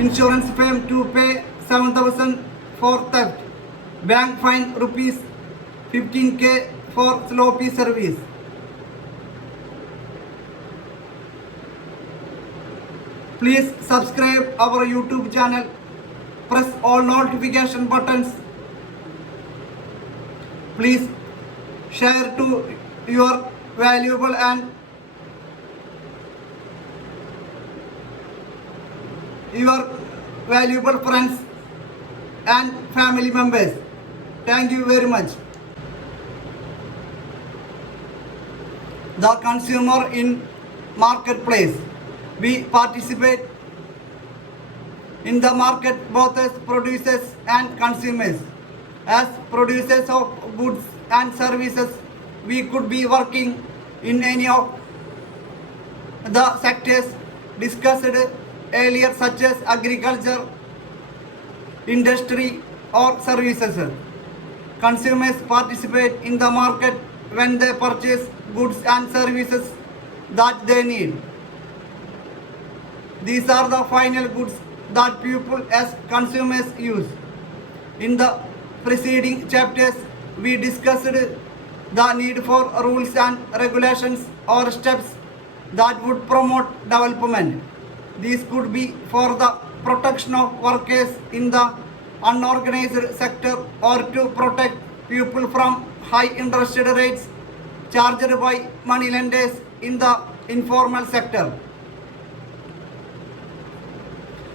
insurance firm to pay 7,000 for theft, bank fine rupees 15k for sloppy service. Please subscribe our YouTube channel, press all notification buttons. Please share to your valuable friends and family members. Thank you very much. The consumer in marketplace. We participate in the market both as producers and consumers. As producers of goods and services, we could be working in any of the sectors discussed earlier, such as agriculture, industry or services. Consumers participate in the market when they purchase goods and services that they need. These are the final goods that people as consumers use. In the preceding chapters, we discussed the need for rules and regulations or steps that would promote development. These could be for the protection of workers in the unorganized sector or to protect people from high interest rates charged by moneylenders in the informal sector.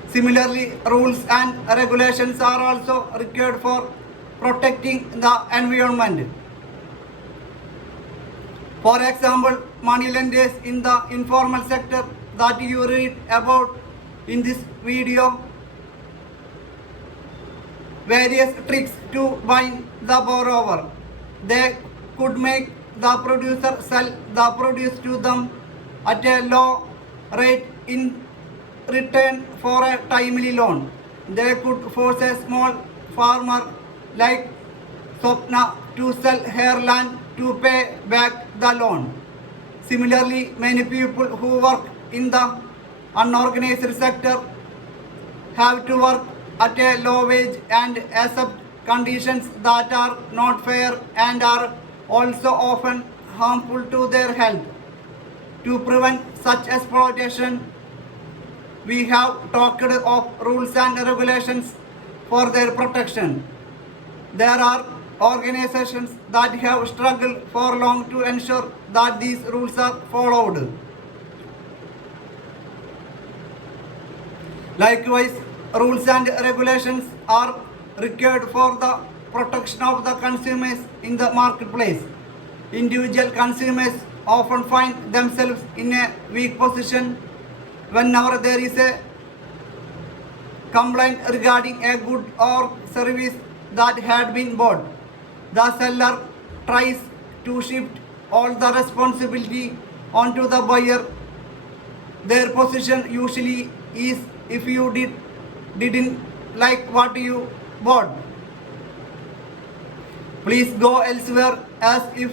Similarly, rules and regulations are also required for protecting the environment. For example, moneylenders in the informal sector that you read about in this video, various tricks to bind the borrower. They could make the producer sell the produce to them at a low rate in return for a timely loan. They could force a small farmer like Swapna to sell her land to pay back the loan. Similarly, many people who work in the unorganized sector have to work at a low wage and accept conditions that are not fair and are also often harmful to their health. To prevent such exploitation, we have talked of rules and regulations for their protection. There are organizations that have struggled for long to ensure that these rules are followed. Likewise, rules and regulations are required for the protection of the consumers in the marketplace. Individual consumers often find themselves in a weak position whenever there is a complaint regarding a good or service that had been bought. The seller tries to shift all the responsibility onto the buyer. Their position usually is, if you didn't like what you bought, please go elsewhere, as if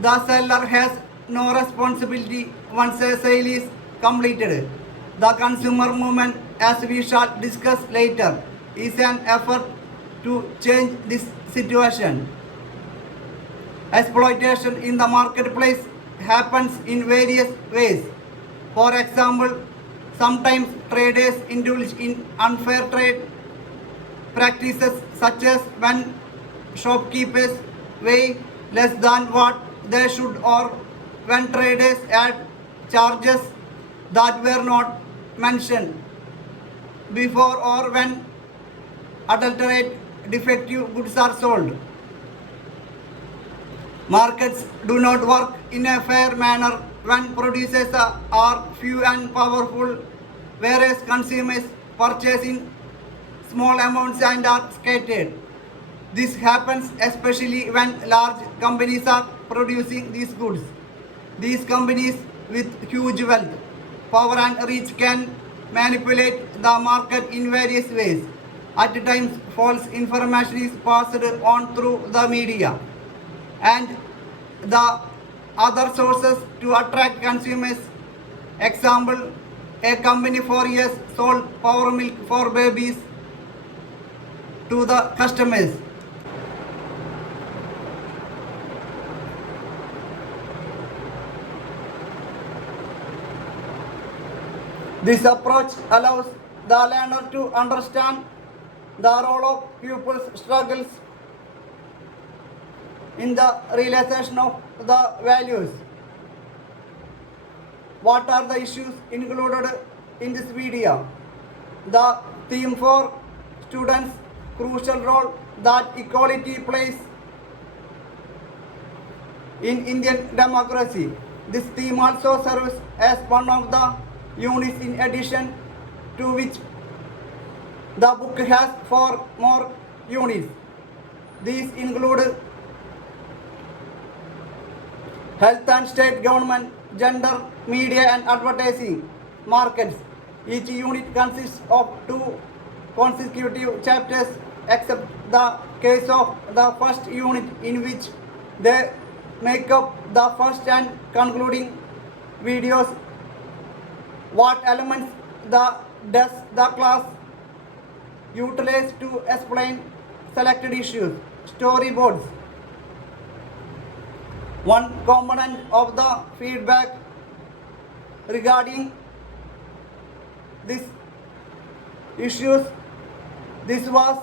the seller has no responsibility once a sale is completed. The consumer movement, as we shall discuss later, is an effort to change this situation. Exploitation in the marketplace happens in various ways. For example, sometimes traders indulge in unfair trade practices, such as when shopkeepers weigh less than what they should, or when traders add charges that were not mentioned before, or when adulterate defective goods are sold. Markets do not work in a fair manner when producers are few and powerful, whereas consumers purchase in small amounts and are scattered. This happens especially when large companies are producing these goods. These companies with huge wealth, power and reach can manipulate the market in various ways. At times, false information is passed on through the media and the other sources to attract consumers. Example, a company for years sold power milk for babies to the customers. This approach allows the learner to understand the role of pupils' struggles in the realization of the values. What are the issues included in this video? The theme for students' crucial role that equality plays in Indian democracy. This theme also serves as one of the units in addition to which the book has 4 more units. These include health and state government, gender, media and advertising, markets. Each unit consists of 2 consecutive chapters except the case of the first unit in which they make up the first and concluding videos. What elements does the class utilize to explain selected issues? Storyboards. One component of the feedback regarding these issues was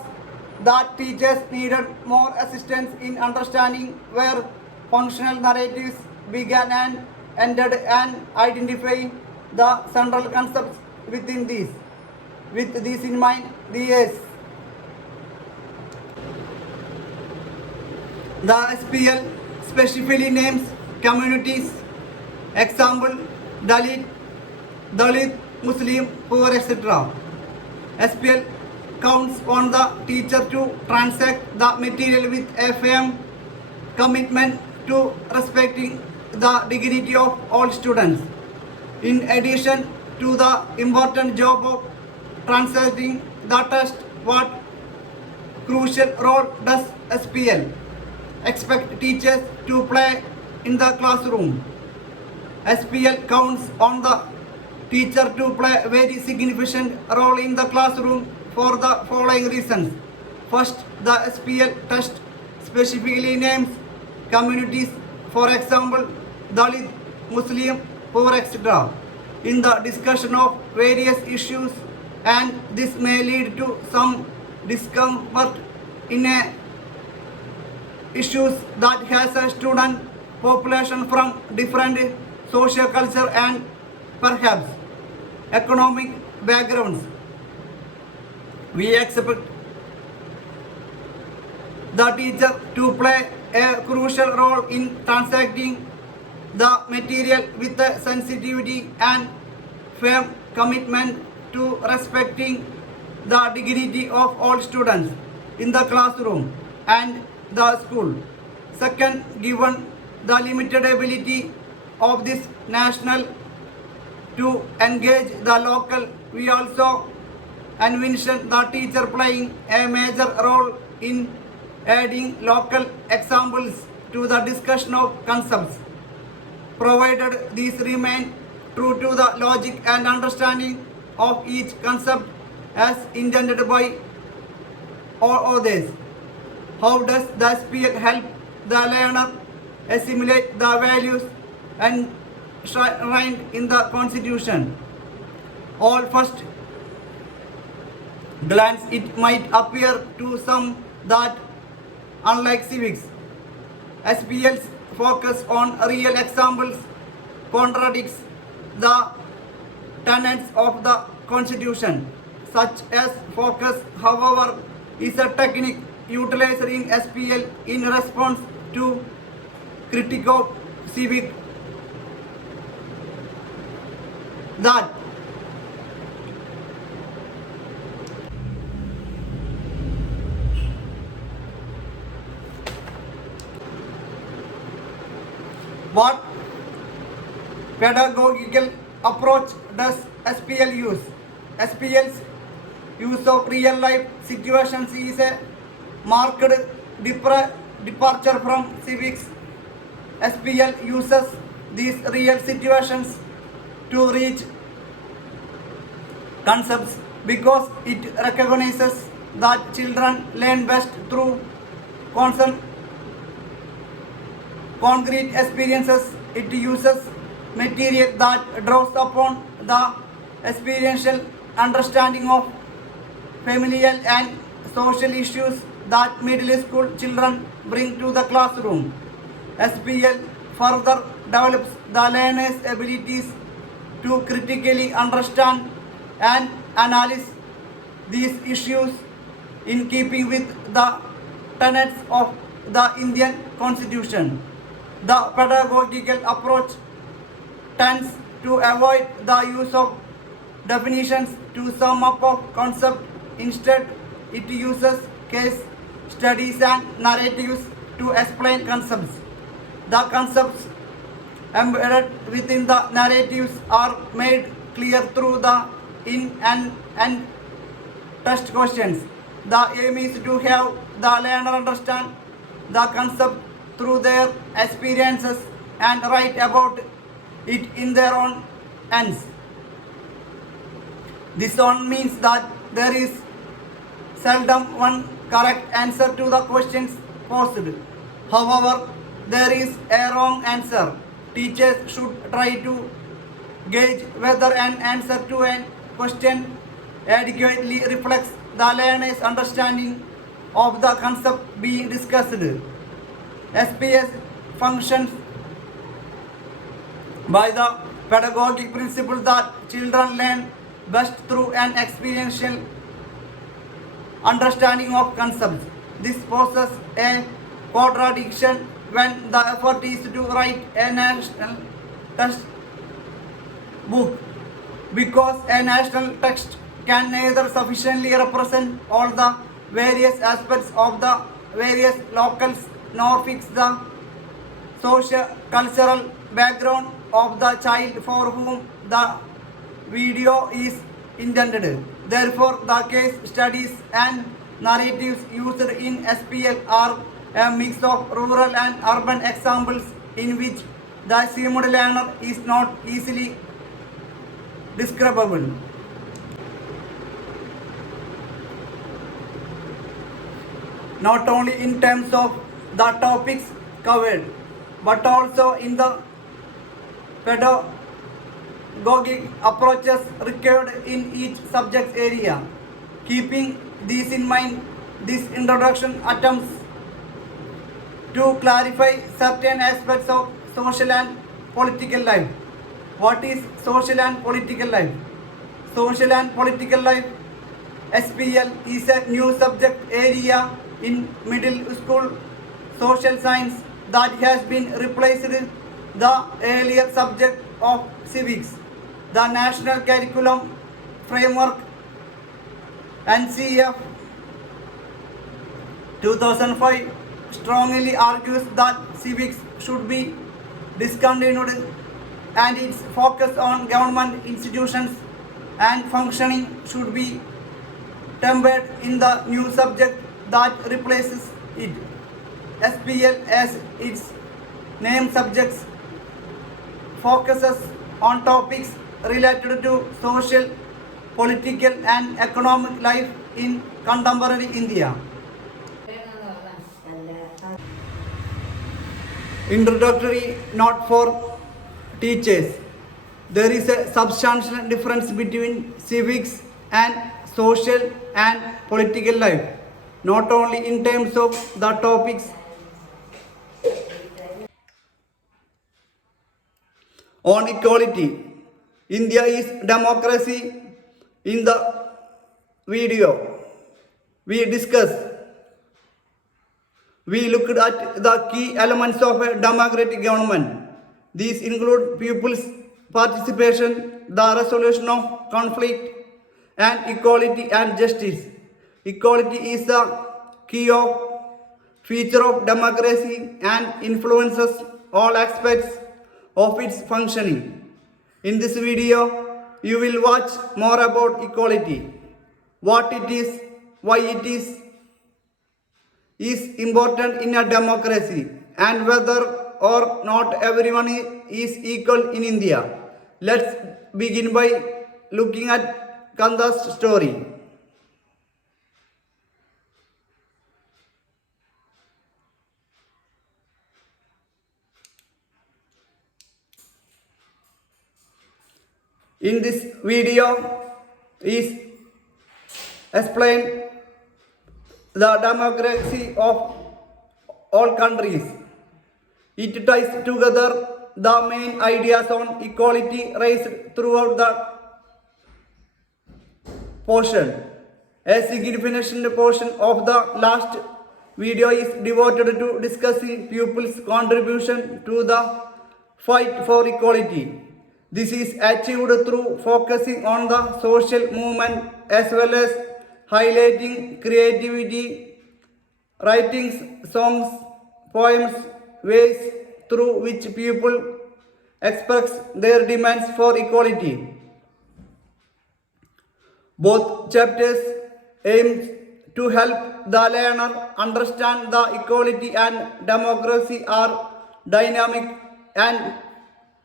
that teachers needed more assistance in understanding where functional narratives began and ended and identifying the central concepts within these. With this in mind, the SPL specifically names communities, example Dalit, Muslim, poor, etc. SPL counts on the teacher to transact the material with a firm commitment to respecting the dignity of all students. In addition to the important job of transacting the test, what crucial role does SPL expect teachers to play in the classroom? SPL counts on the teacher to play a very significant role in the classroom for the following reasons. First, the SPL test specifically names communities, for example, Dalit, Muslim, poor, etc. in the discussion of various issues, and this may lead to some discomfort in a issues that has a student population from different social culture and perhaps economic backgrounds. We expect the teacher to play a crucial role in transacting the material with a sensitivity and firm commitment to respecting the dignity of all students in the classroom and the school. Second, given the limited ability of this national to engage the local, we also envision the teacher playing a major role in adding local examples to the discussion of concepts, provided these remain true to the logic and understanding of each concept as intended by all others. How does the SPL help the learner assimilate the values enshrined in the Constitution? All first glance, it might appear to some that, unlike civics, SPL's focus on real examples contradicts the tenets of the Constitution. Such as focus, however, is a technique utilized in SPL in response to critique of civic that what pedagogical approach does SPL use? SPL's use of real life situations is a marked departure from civics. SPL uses these real situations to reach concepts because it recognizes that children learn best through concrete experiences. It uses material that draws upon the experiential understanding of familial and social issues that middle school children bring to the classroom. SPL further develops the learner's abilities to critically understand and analyze these issues in keeping with the tenets of the Indian Constitution. The pedagogical approach tends to avoid the use of definitions to sum up a concept. Instead, it uses case studies and narratives to explain concepts. The concepts embedded within the narratives are made clear through the in and test questions. The aim is to have the learner understand the concept through their experiences and write about it in their own ends. This one means that there is seldom one correct answer to the questions posed. However, there is a wrong answer. Teachers should try to gauge whether an answer to a question adequately reflects the learner's understanding of the concept being discussed. SPS functions by the pedagogic principle that children learn best through an experiential understanding of concepts. This poses a contradiction when the effort is to write a national text book, because a national text can neither sufficiently represent all the various aspects of the various locales nor fix the socio-cultural background of the child for whom the video is intended. Therefore, the case studies and narratives used in SPL are a mix of rural and urban examples in which the seemed learner is not easily describable. Not only in terms of the topics covered, but also in the pedagogic approaches required in each subject area. Keeping these in mind, this introduction attempts to clarify certain aspects of social and political life. What is social and political life? Social and political life, SPL, is a new subject area in middle school social science that has been replaced the earlier subject of civics. The National Curriculum Framework NCF 2005 strongly argues that civics should be discontinued and its focus on government institutions and functioning should be tempered in the new subject that replaces it. SPL, as its name suggests, focuses on topics related to social, political and economic life in contemporary India. Introductory note for teachers. There is a substantial difference between civics and social and political life, not only in terms of the topics. On equality, India is democracy. In the video we discussed, we looked at the key elements of a democratic government. These include people's participation, the resolution of conflict, and equality and justice. Equality is the key of feature of democracy and influences all aspects of its functioning. In this video, you will watch more about equality, what it is, why it is important in a democracy, and whether or not everyone is equal in India. Let's begin by looking at Kanda's story. In this video is explained the democracy of all countries. It ties together the main ideas on equality raised throughout the portion. A significant portion of the last video is devoted to discussing pupils' contribution to the fight for equality. This is achieved through focusing on the social movement as well as highlighting creativity, writings, songs, poems, ways through which people express their demands for equality. Both chapters aim to help the learner understand the equality and democracy are dynamic and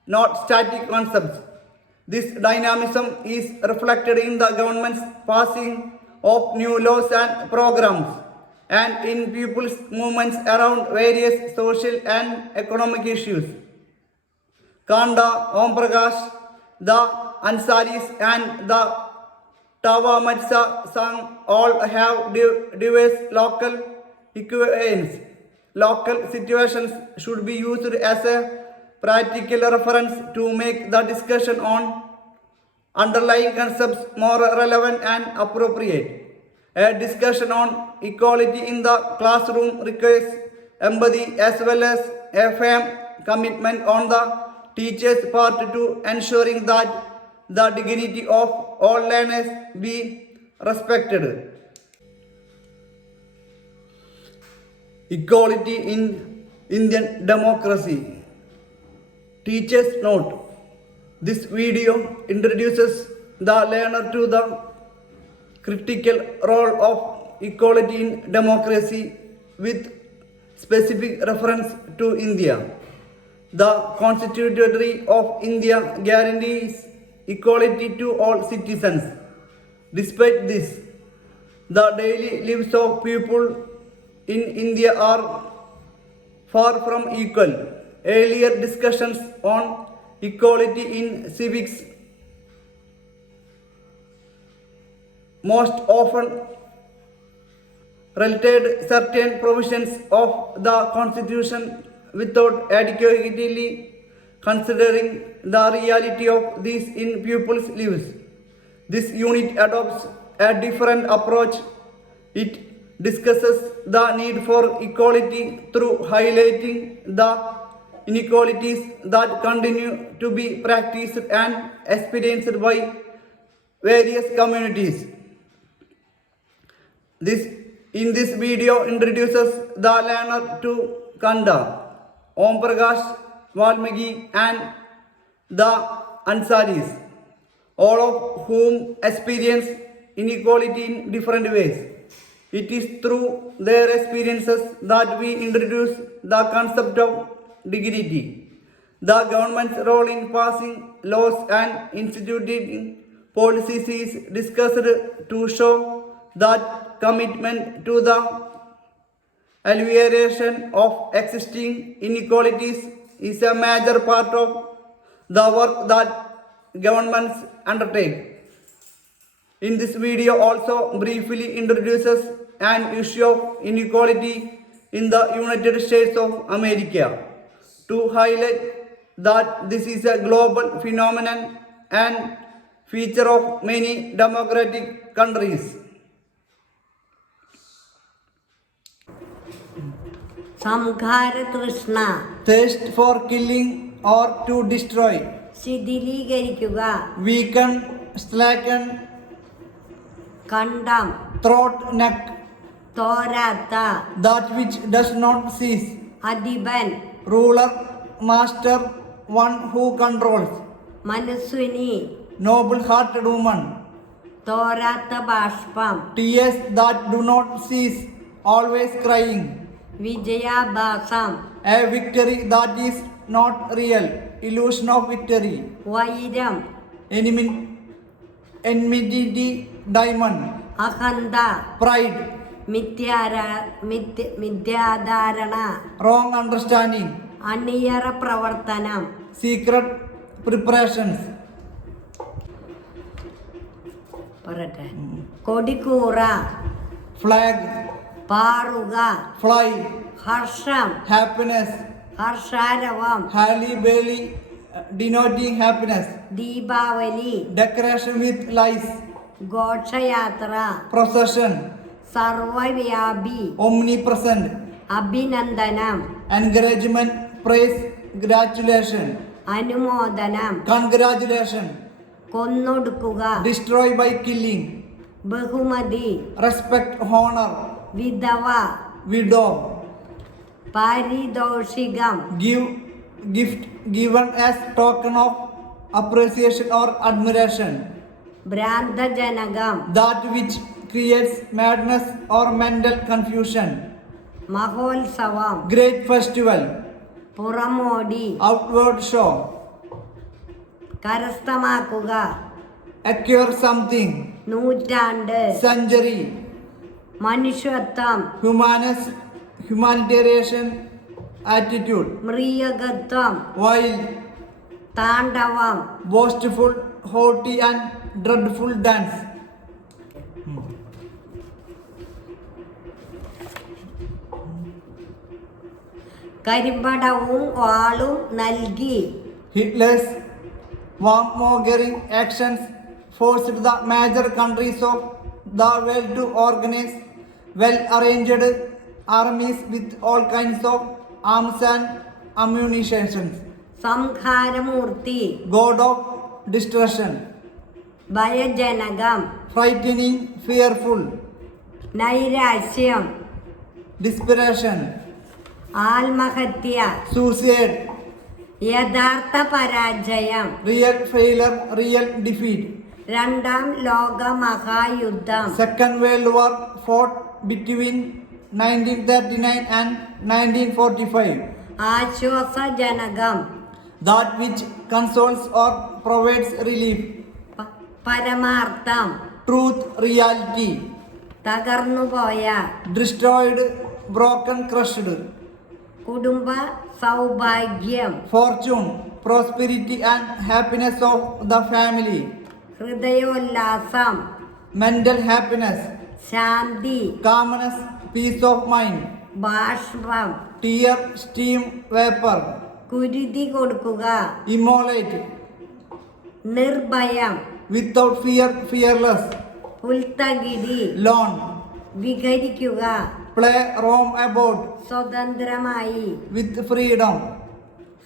not static concepts. This dynamism is reflected in the government's passing of new laws and programs and in people's movements around various social and economic issues. Kanda, Om Prakash, the Ansaris and the Tawa Matsa Sang all have diverse local equivalents. Local situations should be used as a practical reference to make the discussion on underlying concepts more relevant and appropriate. A discussion on equality in the classroom requires empathy as well as a firm commitment on the teacher's part to ensuring that the dignity of all learners be respected. Equality in Indian democracy. Teachers note. This video introduces the learner to the critical role of equality in democracy with specific reference to India. The Constitution of India guarantees equality to all citizens. Despite this, the daily lives of people in India are far from equal. Earlier discussions on equality in civics most often related certain provisions of the Constitution without adequately considering the reality of these in people's lives. This unit adopts a different approach. It discusses the need for equality through highlighting the inequalities that continue to be practiced and experienced by various communities. In this video introduces the learner to Kanda, Om Prakash, Valmiki and the Ansaris, all of whom experience inequality in different ways. It is through their experiences that we introduce the concept of dignity. The government's role in passing laws and instituting policies is discussed to show that commitment to the alleviation of existing inequalities is a major part of the work that governments undertake. In this video also briefly introduces an issue of inequality in the United States of America to highlight that this is a global phenomenon and feature of many democratic countries. സംഘാര Trishna, Thirst for killing or to destroy, ശിഥിലീകരിക്കുക, weaken, slacken, കണ്ടം, throat, neck, തോരാത്ത, that which does not cease, അധിപൻ, ruler, master, one who controls, Manaswini, noble-hearted woman, തോരാത്ത ബാഷ്പം, tears that do not cease, always crying, വിജയാഭാസം, a victory that is not real, illusion of victory, വൈരം, enmity, diamond, അഹന്ത, pride, മിഥ്യാധാരണ, wrong understanding, അണിയറ പ്രവർത്തനം, secret preparations, പറട്ടെ, കൊടിക്കൂറ, flag, പാറുക, fly, Harsham, happiness, ഹർഷാരവം, Halle Bailey, denoting happiness, Deepavali, decoration with lights, ഘോഷയാത്ര, procession, സർവവ്യാപി, omnipresent, അഭിനന്ദനം, encouragement, praise, gratulation, അനുമോദനം, congratulation, കൊന്നൊടുക്കുക, destroy by killing, ബഹുമതി, respect, honor, വിധവ, widow, പാരിതോഷികം, gift given as token of appreciation or admiration, ഭ്രാന്തജനകം, that which creates madness or mental confusion, മഹോത്സവം, great festival, പുറമോടി, outward show, കരസ്ഥമാക്കുക, acquire something, നൂറ്റാണ്ട്, century, മനുഷ്യത്വം, humanitarian attitude, മൃഗത്വം, wild, താണ്ഡവം, boastful, haughty and dreadful dance. കരിമ്പടവും വാളും നൽകി, Hitler's warmongering actions forced the major countries of the world to organize well-arranged armies with all kinds of arms and ammunition. സംഹാരമൂർത്തി, God of destruction, ഭയജനകം, frightening, fearful, നൈരാശ്യം, desperation, ആത്മഹത്യ, suicide, യഥാർത്ഥ പരാജയം, real failure, real defeat. രണ്ടാം ലോക മഹായുദ്ധം, Second World War fought between 1939 and 1945. ആശ്വാസജനകം, That which consoles or provides relief, പരമാർത്ഥം, truth, reality, തകർന്നുപോയ, destroyed, broken, crushed, കുടുംബ സൗഭാഗ്യം, fortune, prosperity and happiness of the family, ഹൃദയോല്ലാസം, mental happiness, Shanti, calmness, peace of mind, ബാഷ്പം, tear, steam, vapor, കുരുതി കൊടുക്കുക, immolate, Nirbhayam, without fear, fearless, പുൽത്തകിടി, lone, വിഹരിക്കുക, play, roam about, സ്വതന്ത്രമായി, with freedom,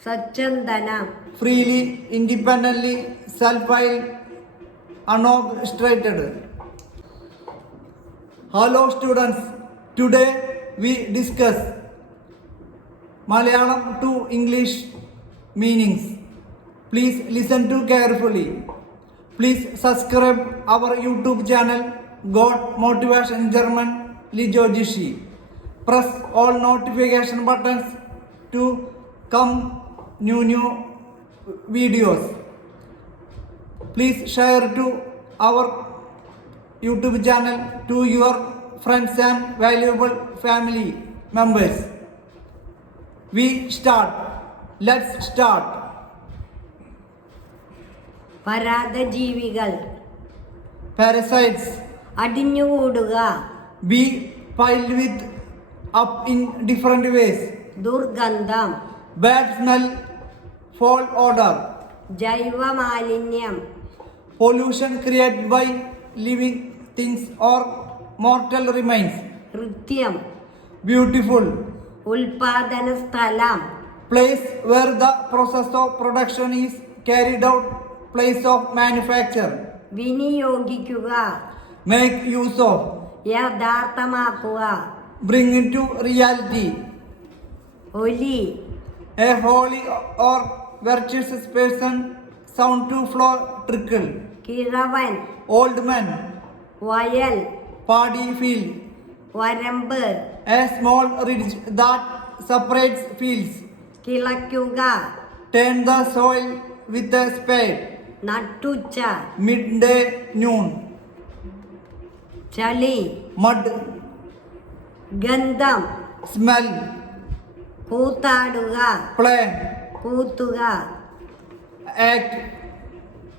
സ്വച്ഛന്ദനം, freely, independently, self-willed, unobstructed. Hello students, today we discuss Malayalam to English meanings. Please listen to carefully. Please subscribe our YouTube channel God Motivation German Lijojishi. Press all notification buttons to come new videos. Please share to our YouTube channel to your friends and valuable family members. We start. Let's start. പരാദജീവികൾ, Parasites അടിഞ്ഞുകൂടുക, be piled with up in different ways. ദുർഗന്ധം, Bad smell, foul odor, ജൈവമാലിന്യം, pollution created by living things or mortal remains. കൃത്യം, Beautiful, ഉൽപാദന സ്ഥലം, place where the process of production is carried out, place of manufacture. വിനിയോഗിക്കുക, Make use of, യഥാർത്ഥമാക്കുക, bring into reality. Oli, A holy or virtuous person, sound to flow, trickle. കിഴവൻ, Old man, വയൽ, paddy field. വരമ്പ്, A small ridge that separates fields. കിളയ്ക്കുക, Turn the soil with a spade. നട്ടുച്ച, midday, noon, ചളി, mud, ഗന്ധം, smell, കൂത്താടുക, play, കൂത്തുക, act,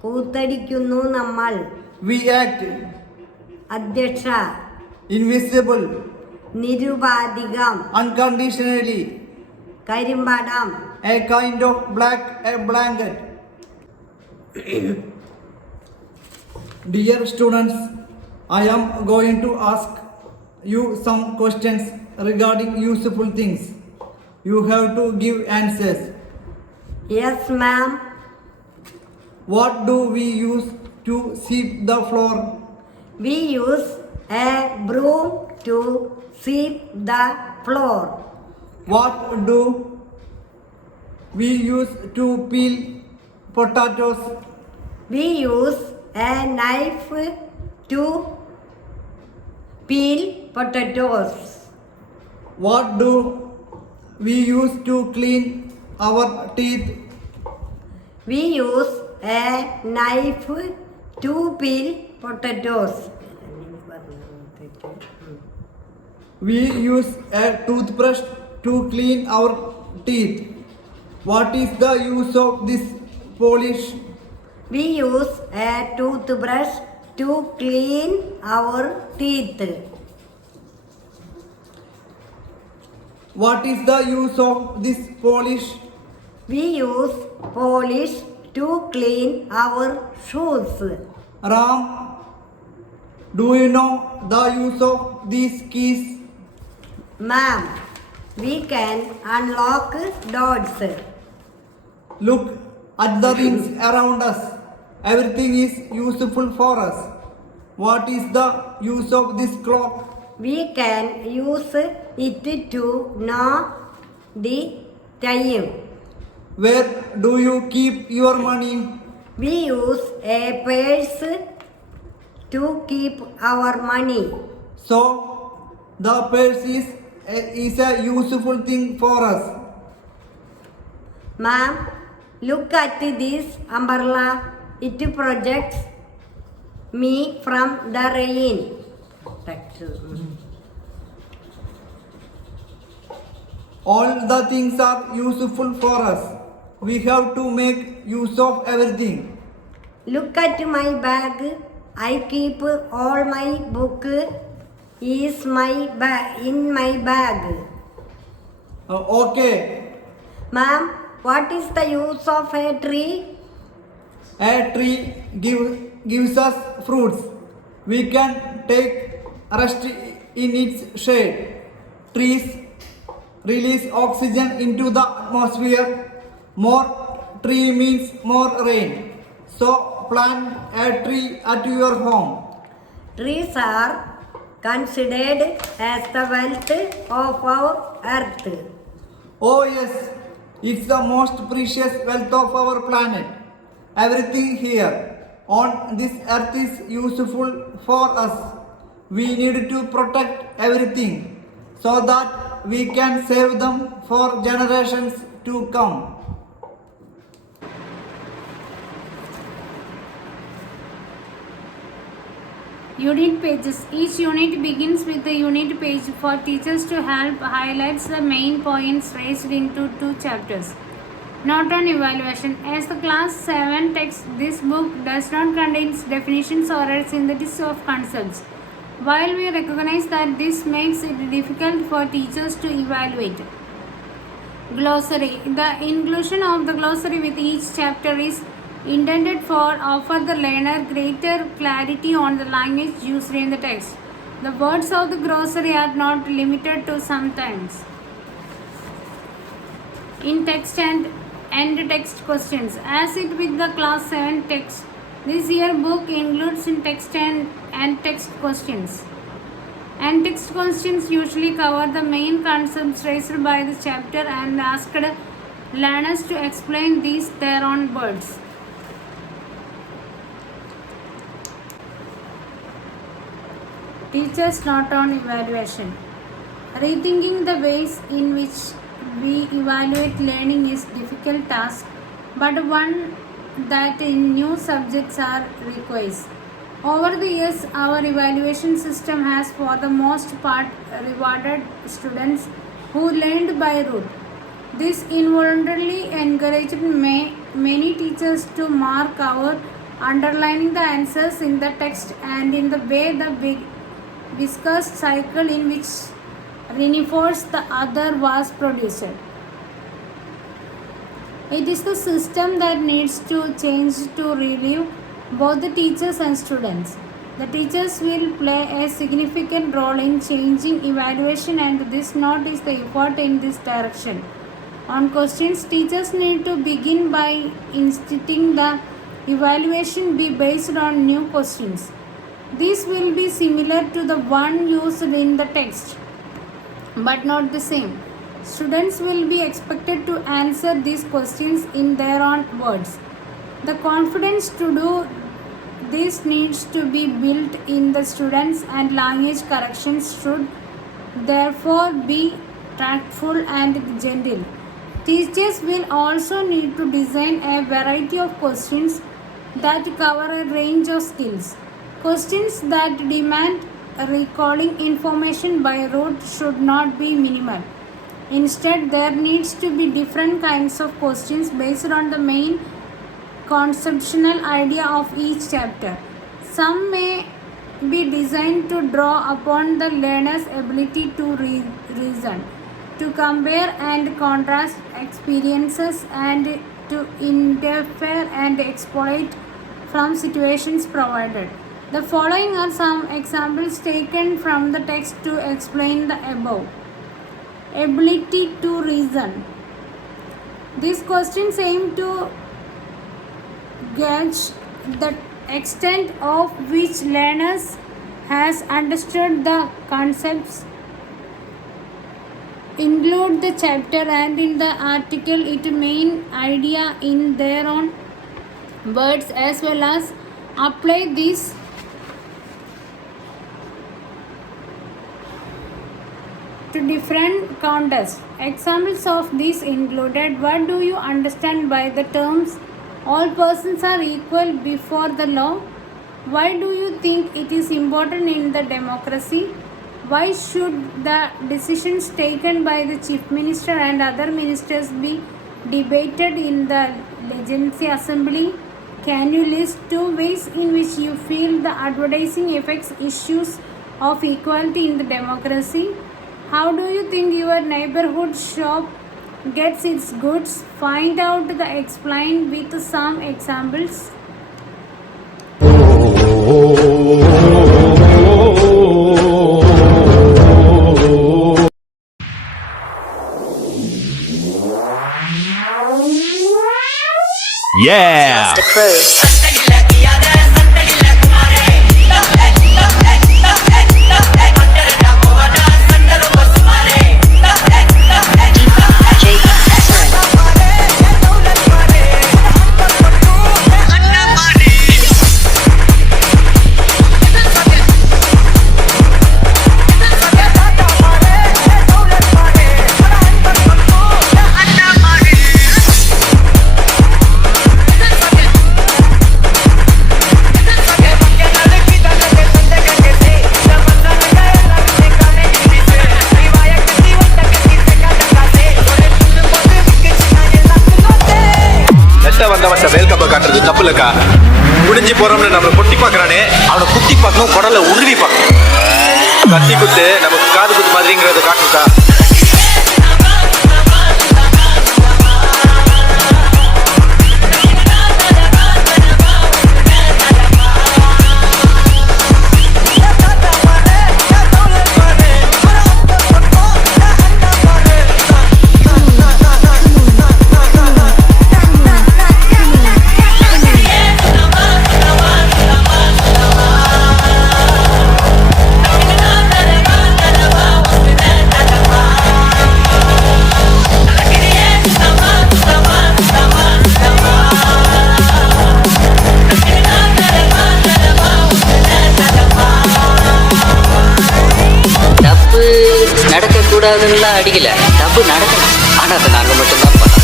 കൂത്തടിക്കുന്നു നമ്മൾ, we act, അധ്യക്ഷ, invisible, നിരുപാധികം, unconditionally, കരിമ്പടം, a kind of black blanket. Dear students, I am going to ask you some questions regarding useful things. You have to give answers. Yes ma'am. What do we use to sweep the floor? We use a broom to sweep the floor. What do we use to peel potatoes? We use a knife to peel potatoes. What do we use to clean our teeth? We use a knife to peel potatoes. We use a toothbrush to clean our teeth. What is the use of this polish? We use a toothbrush to clean our teeth. What is the use of this polish? We use polish to clean our shoes. Ram, do you know the use of these keys? Ma'am, we can unlock doors. Look at the rings around us. Everything is useful for us. What is the use of this clock? We can use it to know the time. Where do you keep your money? We use a purse to keep our money. So, the purse is a useful thing for us. Ma'am, look at this umbrella. It protects me from the rain. All the things are useful for us. We have to make use of everything. Look at my bag. I keep all my book is my in my bag. Okay. Ma'am, what is the use of a tree? A tree gives us fruits. We can take rest in its shade. Trees release oxygen into the atmosphere. More tree means more rain. So plant a tree at your home. Trees are considered as the wealth of our earth. Oh yes, it's the most precious wealth of our planet. Everything here on this earth is useful for us. We need to protect everything so that we can save them for generations to come. Unit pages. Each unit begins with the unit page for teachers to help highlights the main points raised into 2 chapters. Note on evaluation. As the class 7 text, this book does not contain definitions or synthesis of concepts. While we recognize that this makes it difficult for teachers to evaluate. Glossary. The inclusion of the glossary with each chapter is intended for offer the learner greater clarity on the language used in the text. The words of the glossary are not limited to sometimes. In text and text questions. As it with the class 7 text, this year book includes in text and text questions. And text questions usually cover the main concepts raised by the chapter and asked learners to explain these their own words. Teachers note on evaluation. Rethinking the ways in which we evaluate learning is difficult task, but one that new subjects are required. Over the years, our evaluation system has for the most part rewarded students who learned by rote. This involuntarily encouraged many teachers to mark out underlining the answers in the text and in the way the viscous cycle in which reinforced the other was produced. It is the system that needs to change to relieve both the teachers and students. The teachers will play a significant role in changing evaluation, and this note is the effort in this direction. On questions, teachers need to begin by insisting the evaluation be based on new questions. This will be similar to the one used in the text, but not the same. Students will be expected to answer these questions in their own words. The confidence to do this needs to be built in the students, and language corrections should therefore be tactful and gentle. Teachers will also need to design a variety of questions that cover a range of skills. Questions that demand recalling information by rote should not be minimal. Instead, there needs to be different kinds of questions based on the main conceptual idea of each chapter. Some may be designed to draw upon the learner's ability to reason, to compare and contrast experiences, and to interfere and exploit from situations provided. The following are some examples taken from the text to explain the above. Ability to reason. These questions aim to gauge the extent of which learners has understood the concepts include the chapter, and in the article its main idea in their own words, as well as apply these to different contexts. Examples of these included: what do you understand by the terms all persons are equal before the law? Why do you think it is important in the democracy? Why should the decisions taken by the Chief Minister and other ministers be debated in the Legislative Assembly? Can you list 2 ways in which you feel the advertising affects issues of equality in the democracy? How do you think your neighborhood shop gets its goods? Find out the explain with some examples. Yeah! Just a cruise. காட்டுறது தப்பு இல்லக்கா. முடிஞ்சு போறோம்னு நம்மளை பொட்டி பாக்குறானே, அவனை குத்தி பார்க்கணும், குடலை உருவி பார்க்கணும். கத்தி குத்து நமக்கு காது குத்து மாதிரிங்கிறத காட்டுக்கா. நடக்கக்கூடாதுன்னா அடிக்கல, தப்பு நடக்கணும், ஆனால் அதை நாங்கள் மட்டும்தான் பண்ணோம்.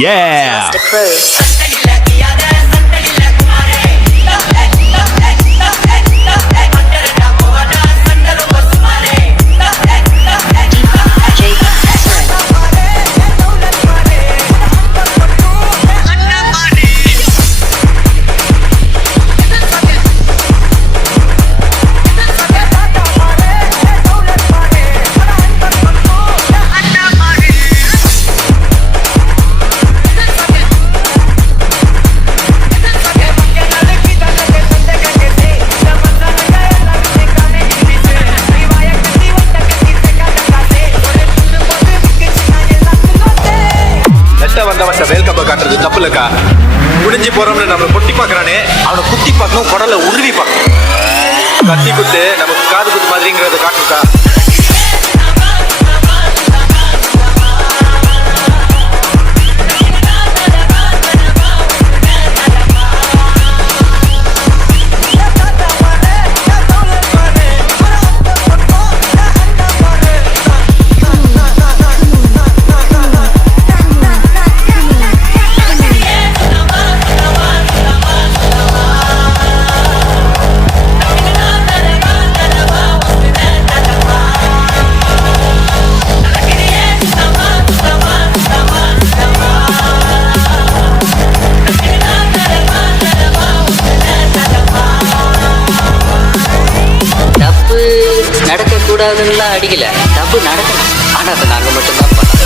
Yeah. வந்தவன்ட்ட வேல்கப்ப காட்டுறது தப்பு இல்லக்கா. முடிஞ்சு போறோம்னு நம்மளை பொட்டி பாக்குறானே, அவனை குத்தி பார்க்கணும், குடலை உருவி பார்க்கணும். கத்தி குத்து நமக்கு காது குத்து மாதிரிங்கிறத காட்டுக்கா. நடக்க கூடாதுன்னா அடிக்கல, தப்பு நடக்கணும். ஆனா அதை நாங்க மட்டும்தான் பண்ணோம்.